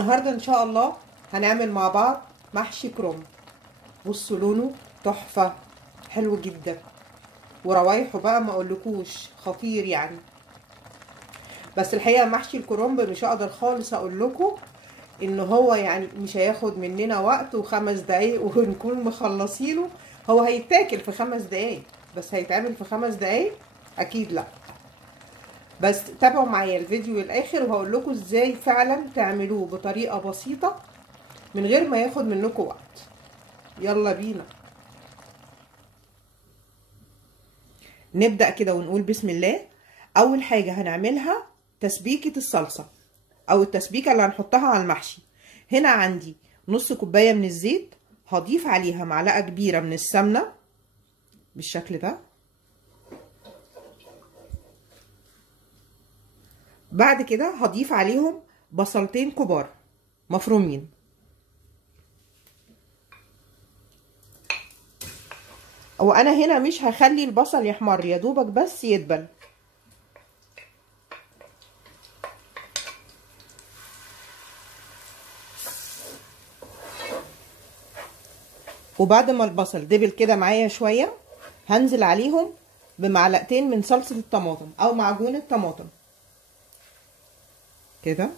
والنهارده ان شاء الله هنعمل مع بعض محشي كرنب. بصوا لونه تحفه، حلو جدا، وروايحه بقى ما اقولكوش خطير يعني. بس الحقيقه محشي الكرنب مش هقدر خالص اقول لكم ان هو يعني مش هياخد مننا وقت و5 دقايق ونكون مخلصينه. هو هيتاكل في 5 دقايق، بس هيتعمل في 5 دقايق اكيد لا. بس تابعوا معايا الفيديو للاخر وهقول لكم ازاي فعلا تعملوه بطريقه بسيطه من غير ما ياخد منكم وقت. يلا بينا نبدا كده ونقول بسم الله. اول حاجه هنعملها تسبيكه الصلصه او التسبيكه اللي هنحطها على المحشي. هنا عندي نص كوبايه من الزيت، هضيف عليها معلقه كبيره من السمنه بالشكل ده. بعد كده هضيف عليهم بصلتين كبار مفرومين، وانا هنا مش هخلي البصل يحمر، يا دوبك بس يدبل. وبعد ما البصل دبل كده معايا شويه هنزل عليهم بمعلقتين من صلصه الطماطم او معجون الطماطم كده.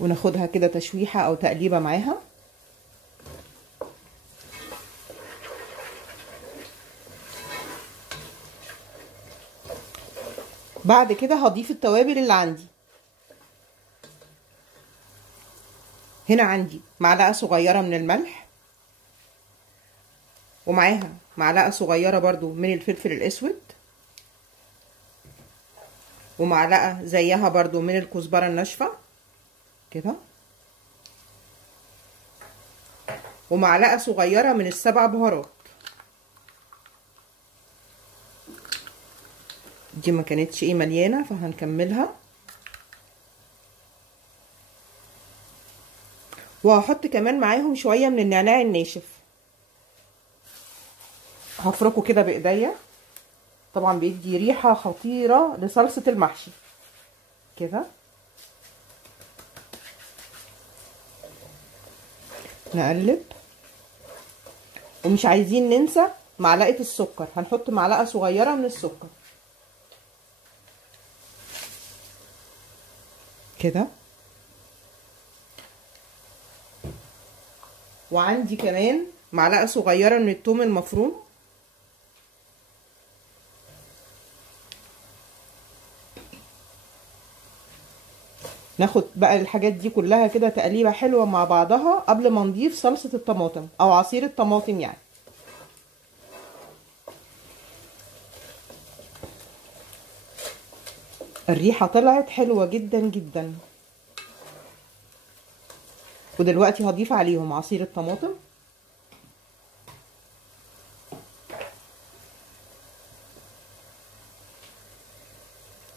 وناخدها كده تشويحه او تقليبه معاها. بعد كده هضيف التوابل اللي عندي. هنا عندي معلقه صغيره من الملح، ومعاها معلقه صغيره برضو من الفلفل الاسود، ومعلقه زيها برضو من الكزبره الناشفه كده، ومعلقه صغيره من السبع بهارات. دي ما كانتش مليانه فهنكملها. وهحط كمان معاهم شويه من النعناع الناشف، هفركه كده بايديا، طبعا بيدي ريحه خطيره لصلصه المحشي كده. نقلب، ومش عايزين ننسى معلقه السكر، هنحط معلقه صغيره من السكر كده. وعندي كمان معلقه صغيره من الثوم المفروم. ناخد بقى الحاجات دي كلها كده تقليبه حلوه مع بعضها قبل ما نضيف صلصه الطماطم او عصير الطماطم يعني. الريحه طلعت حلوه جدا جدا. ودلوقتي هضيف عليهم عصير الطماطم.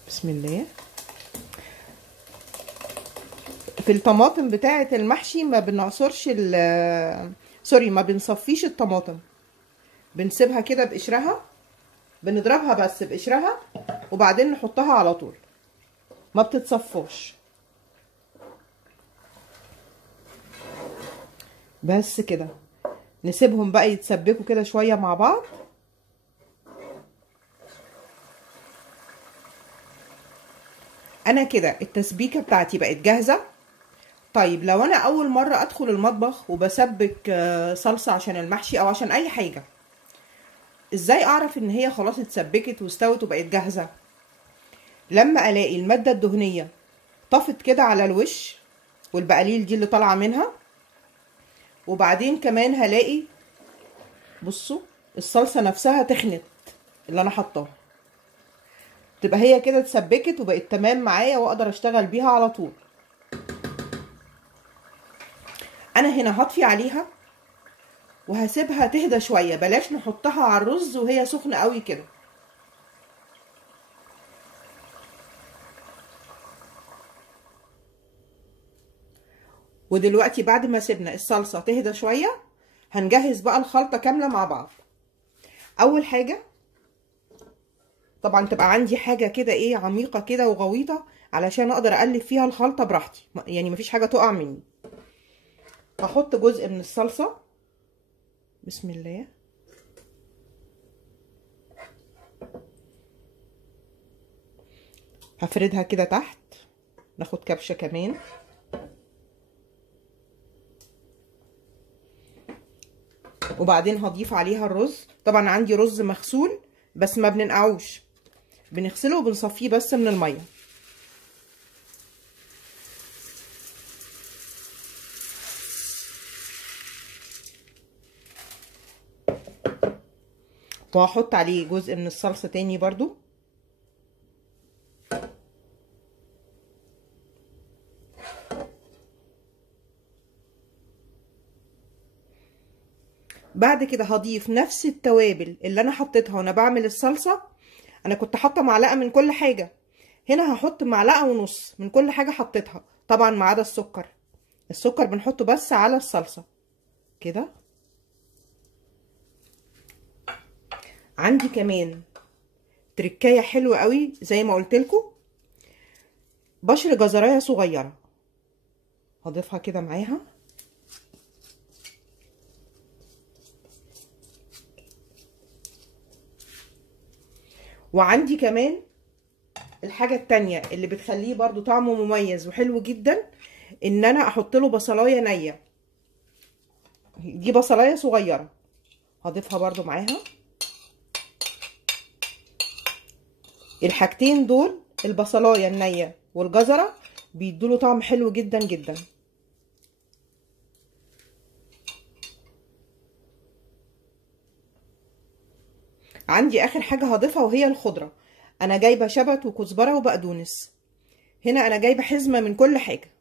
بسم الله. في الطماطم بتاعه المحشي ما بنعصرش ما بنصفيش الطماطم، بنسيبها كده بقشرها، بنضربها بس بقشرها وبعدين نحطها على طول، ما بتتصفاش. بس كده نسيبهم بقى يتسبكوا كده شويه مع بعض. انا كده التسبيكه بتاعتي بقت جاهزه. طيب لو انا اول مره ادخل المطبخ وبسبك صلصه عشان المحشي او عشان اي حاجه، ازاي اعرف ان هي خلاص اتسبكت واستوت وبقت جاهزه؟ لما الاقي الماده الدهنيه طفت كده على الوش والبقاليل دي اللي طالعه منها، وبعدين كمان هلاقي بصوا الصلصه نفسها تخنت اللي انا حطاها، تبقى هي كده اتسبكت وبقت تمام معايا واقدر اشتغل بيها على طول. انا هنا هطفي عليها وهسيبها تهدى شويه، بلاش نحطها على الرز وهي سخنه قوي كده. ودلوقتي بعد ما سيبنا الصلصه تهدى شويه هنجهز بقى الخلطه كامله مع بعض. اول حاجه طبعا تبقى عندي حاجه كده ايه عميقه كده وغويطه علشان اقدر اقلب فيها الخلطه براحتي، يعني مفيش حاجه تقع مني. هحط جزء من الصلصه، بسم الله. هفردها كده تحت، ناخد كبشه كمان. وبعدين هضيف عليها الرز. طبعا عندي رز مغسول بس ما بننقعوش، بنغسله وبنصفيه بس من الميه. وهحط عليه جزء من الصلصه تاني برضو. بعد كده هضيف نفس التوابل اللي انا حطيتها وانا بعمل الصلصه. انا كنت حاطه معلقه من كل حاجه، هنا هحط معلقه ونص من كل حاجه حطيتها، طبعا ما عدا السكر. السكر بنحطه بس على الصلصه كده. عندي كمان تركايه حلوه قوي زي ما قلت لكم، بشر جزرايه صغيره هضيفها كده معاها. وعندي كمان الحاجه التانية اللي بتخليه برضو طعمه مميز وحلو جدا، ان انا احط له بصلايه نيه. دي بصلايه صغيره هضيفها برضو معاها. الحاجتين دول البصلايه النيه والجزره بيدوله طعم حلو جدا جدا. عندي اخر حاجه هضيفها وهي الخضره. انا جايبه شبت وكزبره وبقدونس، هنا انا جايبه حزمه من كل حاجه.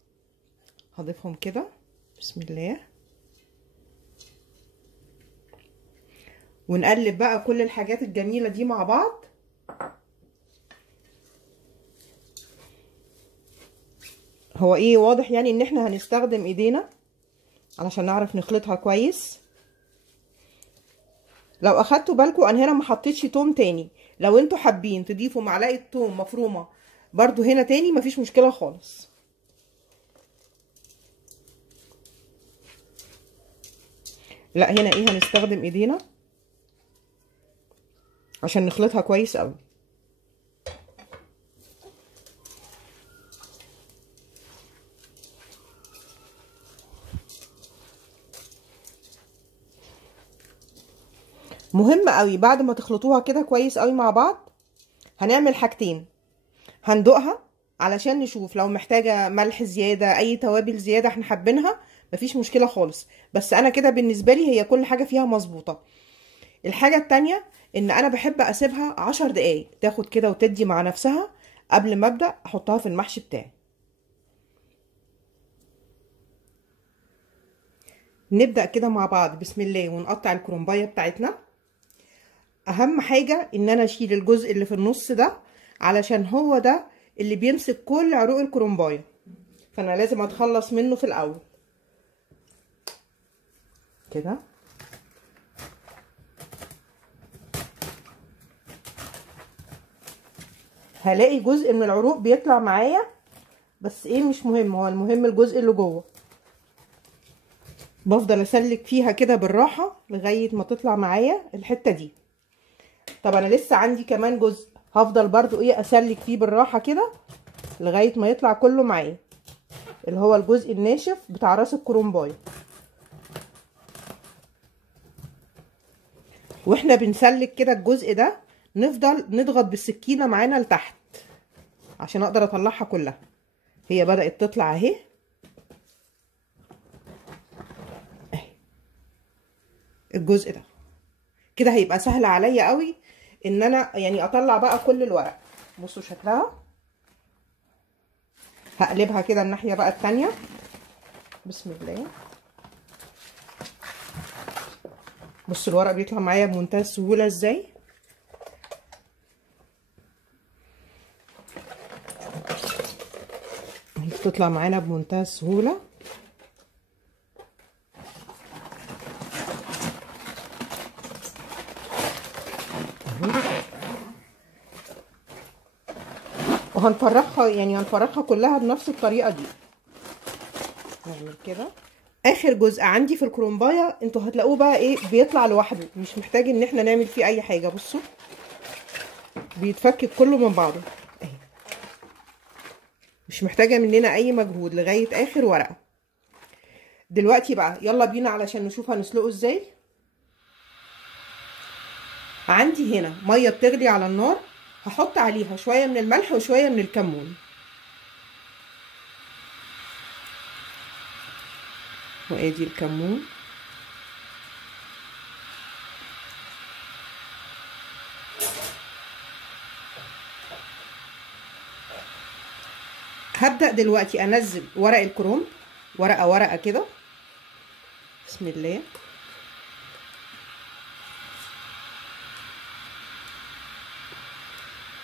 هضيفهم كده بسم الله. ونقلب بقى كل الحاجات الجميله دي مع بعض. هو ايه واضح يعني ان احنا هنستخدم ايدينا علشان نعرف نخلطها كويس. لو اخدتوا بالكم انا هنا ما حطيتش توم تاني، لو انتوا حابين تضيفوا معلقه توم مفرومه برضو هنا تاني مفيش مشكله خالص. لا هنا ايه هنستخدم ايدينا عشان نخلطها كويس قوي. مهم قوي بعد ما تخلطوها كده كويس قوي مع بعض هنعمل حاجتين. هندوقها علشان نشوف لو محتاجة ملح زيادة، اي توابل زيادة احنا حابينها مفيش مشكلة خالص، بس انا كده بالنسبة لي هي كل حاجة فيها مظبوطة. الحاجة التانية ان انا بحب اسيبها 10 دقايق تاخد كده وتدي مع نفسها قبل ما ابدأ احطها في المحشي بتاعي. نبدأ كده مع بعض بسم الله ونقطع الكرنباية بتاعتنا. اهم حاجة ان انا اشيل الجزء اللي في النص ده علشان هو ده اللي بيمسك كل عروق الكرنباية، فانا لازم اتخلص منه في الاول كده. هلاقي جزء من العروق بيطلع معايا بس ايه مش مهم، هو المهم الجزء اللي جوه. بفضل اسلك فيها كده بالراحة لغاية ما تطلع معايا الحتة دي. طب انا لسه عندي كمان جزء هفضل برضو ايه اسلك فيه بالراحة كده لغاية ما يطلع كله معايا، اللي هو الجزء الناشف بتاع راس الكرنبايه. واحنا بنسلك كده الجزء ده نفضل نضغط بالسكينه معانا لتحت عشان اقدر اطلعها كلها. هي بدأت تطلع اهي الجزء ده كده هيبقى سهل عليا قوي ان انا يعني اطلع بقى كل الورق. بصوا شكلها. هقلبها كده الناحيه بقى التانية بسم الله. بصوا الورق بيطلع معايا بمنتهى السهوله ازاي. بتطلع معانا بمنتهى السهوله. وهنفرخها، يعني هنفرخها كلها بنفس الطريقه دي. نعمل كده. اخر جزء عندي في الكرومبايه انتوا هتلاقوه بقى ايه، بيطلع لوحده، مش محتاج ان احنا نعمل فيه اي حاجه. بصوا بيتفكك كله من بعضه اهي، مش محتاجه مننا اي مجهود لغايه اخر ورقه. دلوقتي بقى يلا بينا علشان نشوف هنسلقه ازاي. عندي هنا ميه بتغلي على النار، هحط عليها شويه من الملح وشويه من الكمون، وادي الكمون. هبدأ دلوقتي انزل ورق الكرنب ورقه ورقه كده. بسم الله.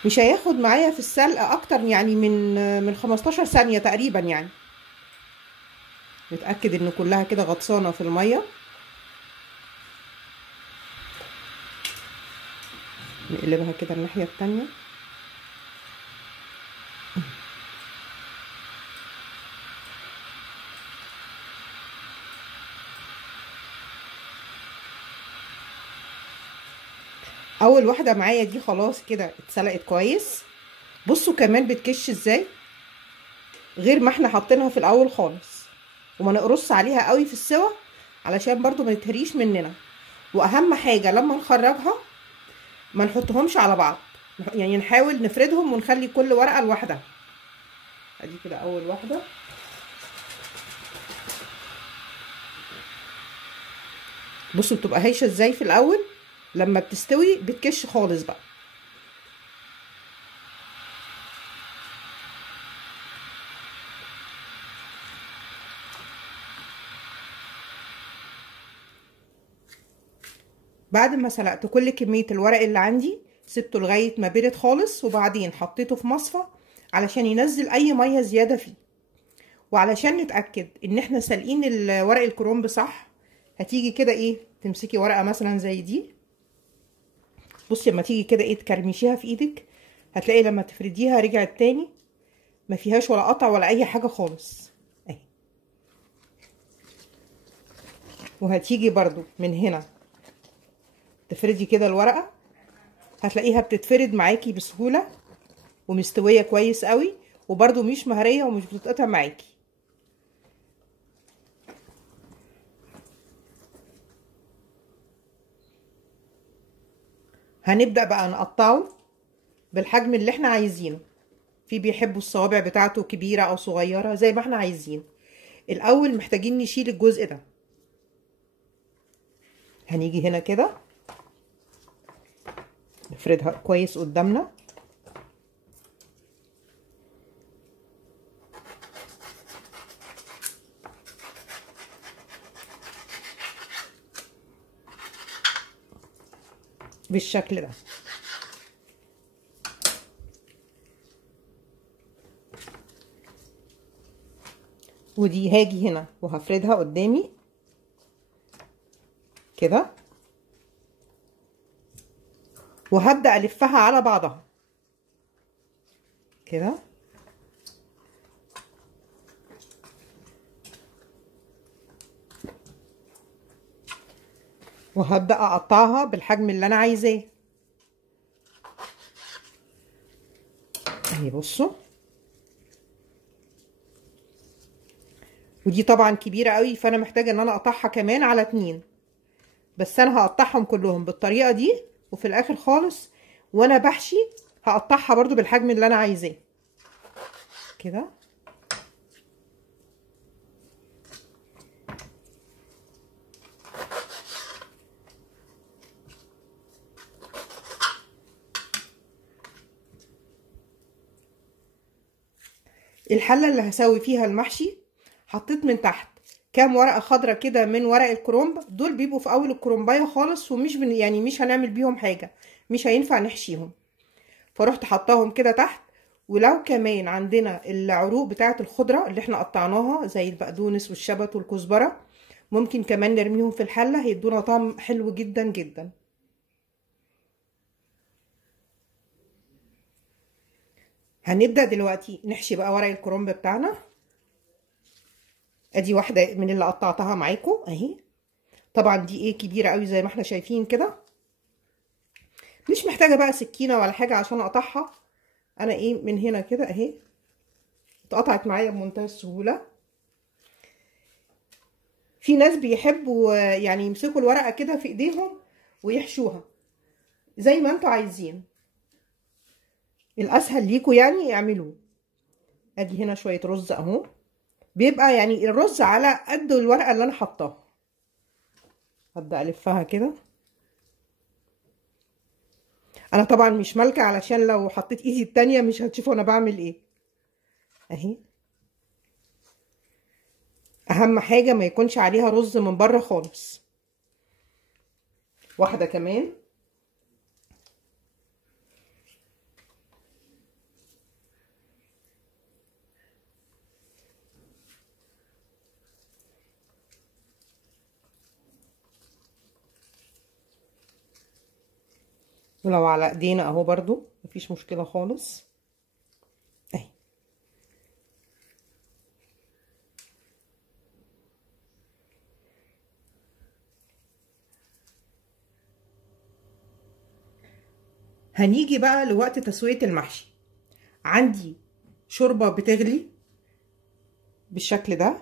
مش هياخد معايا في السلق اكتر يعني من 15 ثانيه تقريبا يعني. نتاكد ان كلها كده غطسانه في الميه. نقلبها كده الناحيه التانيه. اول واحده معايا دي خلاص كده اتسلقت كويس. بصوا كمان بتكش ازاي، غير ما احنا حاطينها في الاول خالص. وما نقرص عليها قوي في السوا علشان برضو ما تتهريش مننا. واهم حاجه لما نخرجها ما نحطهمش على بعض، يعني نحاول نفردهم ونخلي كل ورقه لوحدها. ادي كده اول واحده. بصوا بتبقى هايشه ازاي في الاول، لما بتستوي بتكش خالص بقى. بعد ما سلقت كل كمية الورق اللي عندي سبته لغاية ما برد خالص، وبعدين حطيته في مصفى علشان ينزل اي مية زيادة فيه. وعلشان نتأكد ان احنا سالقين ورق الكرنب صح، هتيجي كده ايه، تمسكي ورقة مثلا زي دي. بصي لما تيجي كده ايه تكرمشيها في ايدك، هتلاقي لما تفرديها رجعت تاني ما فيهاش ولا قطع ولا اي حاجة خالص اهي. وهتيجي برضو من هنا تفردي كده الورقة، هتلاقيها بتتفرد معاكي بسهولة ومستوية كويس قوي، وبرضو مش مهرية ومش بتتقطع معاكي. هنبدأ بقى نقطعه بالحجم اللي احنا عايزينه. في بيحبوا الصوابع بتاعته كبيرة او صغيرة زي ما احنا عايزين. الاول محتاجين نشيل الجزء ده. هنيجي هنا كده نفردها كويس قدامنا. بالشكل ده. ودي هاجي هنا وهفردها قدامي كده، وهبدأ ألفها على بعضها كده. وهبدأ أقطعها بالحجم اللي أنا عايزاه اهي. بصوا ودي طبعا كبيرة قوي، فأنا محتاجة إن أنا أقطعها كمان على 2، بس أنا هقطعهم كلهم بالطريقة دي. وفي الآخر خالص وأنا بحشي هقطعها برضو بالحجم اللي أنا عايزاه كده. الحلة اللي هسوي فيها المحشي حطيت من تحت كام ورقة خضرة كده من ورق الكرنب. دول بيبقوا في اول الكرنباية خالص، ومش يعني مش هنعمل بيهم حاجة، مش هينفع نحشيهم، فرحت حطاهم كده تحت. ولو كمان عندنا العروق بتاعة الخضرة اللي احنا قطعناها زي البقدونس والشبت والكزبرة، ممكن كمان نرميهم في الحلة، هيدونا طعم حلو جدا جدا. هنبدأ دلوقتي نحشي بقى ورق الكرنب بتاعنا. ادي واحدة من اللي قطعتها معاكم اهي. طبعا دي ايه كبيرة قوي زي ما احنا شايفين كده، مش محتاجة بقى سكينة ولا حاجة عشان اقطعها. انا ايه من هنا كده اهي اتقطعت معايا بمنتهى السهولة. في ناس بيحبوا يعني يمسكوا الورقة كده في ايديهم ويحشوها زي ما انتوا عايزين، الاسهل ليكوا يعني اعملوه. ادي هنا شوية رز اهو، بيبقى يعني الرز على قد الورقة اللي انا حطاها. هبدأ الفها كده. انا طبعا مش مالكة علشان لو حطيت ايدي التانية مش هتشوفوا انا بعمل ايه اهي. اهم حاجة ما يكونش عليها رز من بره خالص. واحدة كمان. ولو على ايدينا اهو برضو مفيش مشكلة خالص اهي. هنيجي بقى لوقت تسوية المحشي. عندي شوربة بتغلي بالشكل ده،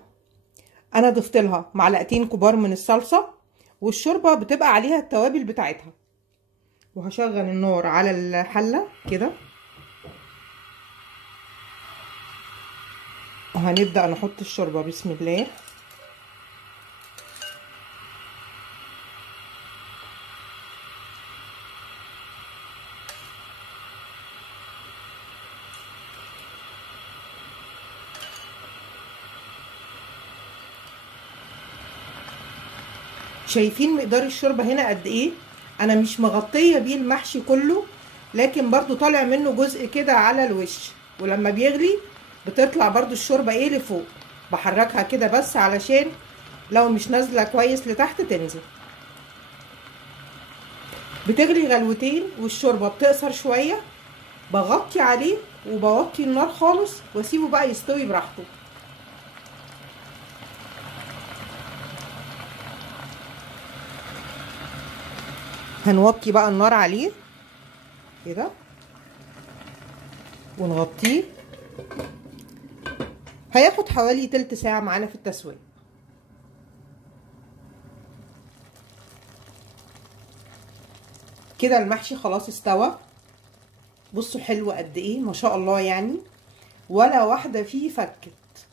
انا ضفت لها معلقتين كبار من الصلصة، والشوربة بتبقى عليها التوابل بتاعتها. وهشغل النار على الحلة كده، وهنبدأ نحط الشوربة بسم الله. شايفين مقدار الشوربة هنا قد ايه؟ انا مش مغطية بيه المحشي كله، لكن برضو طالع منه جزء كده على الوش، ولما بيغلي بتطلع برضو الشوربة ايه لفوق. بحركها كده بس علشان لو مش نازلة كويس لتحت تنزل. بتغلي غلوتين والشوربة بتقصر شوية، بغطي عليه وبوطي النار خالص واسيبه بقى يستوي براحته. هنوطي بقى النار عليه كده ونغطيه. هياخد حوالي تلت ساعة معانا في التسوية. كده المحشي خلاص استوى. بصوا حلو قد ايه ما شاء الله، يعني ولا واحدة فيه فكت.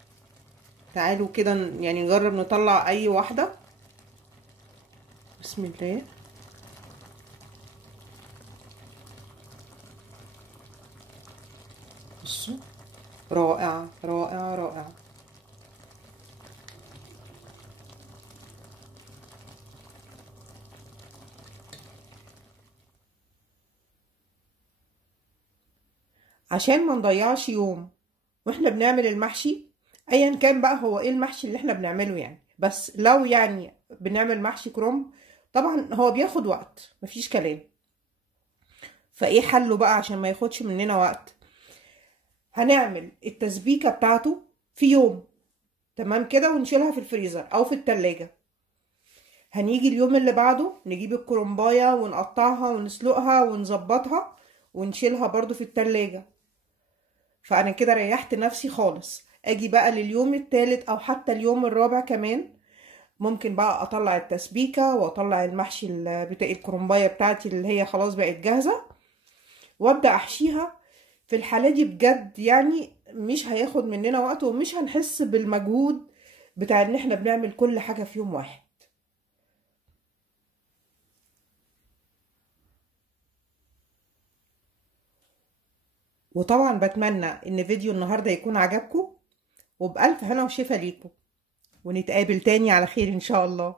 تعالوا كده يعني نجرب نطلع اي واحدة. بسم الله. بصوا رائع رائع رائع. عشان ما نضيعش يوم واحنا بنعمل المحشي، ايا كان بقى هو ايه المحشي اللي احنا بنعمله يعني، بس لو يعني بنعمل محشي كرنب طبعا هو بياخد وقت مفيش كلام. فايه حله بقى عشان ما ياخدش مننا وقت؟ هنعمل التسبيكة بتاعته في يوم تمام كده ونشيلها في الفريزر او في التلاجة. هنيجي اليوم اللي بعده نجيب الكرنباية ونقطعها ونسلقها ونظبطها ونشيلها برضو في التلاجة. فانا كده ريحت نفسي خالص. اجي بقى لليوم الثالث او حتى اليوم الرابع كمان، ممكن بقى اطلع التسبيكة واطلع المحشي بتاع الكرنباية بتاعتي اللي هي خلاص بقت جاهزة، وابدأ احشيها. في الحالة دي بجد يعني مش هياخد مننا وقت ومش هنحس بالمجهود بتاع ان احنا بنعمل كل حاجة في يوم واحد. وطبعا بتمنى ان فيديو النهاردة يكون عجبكم، وبألف هنا وشفا ليكم، ونتقابل تاني على خير ان شاء الله.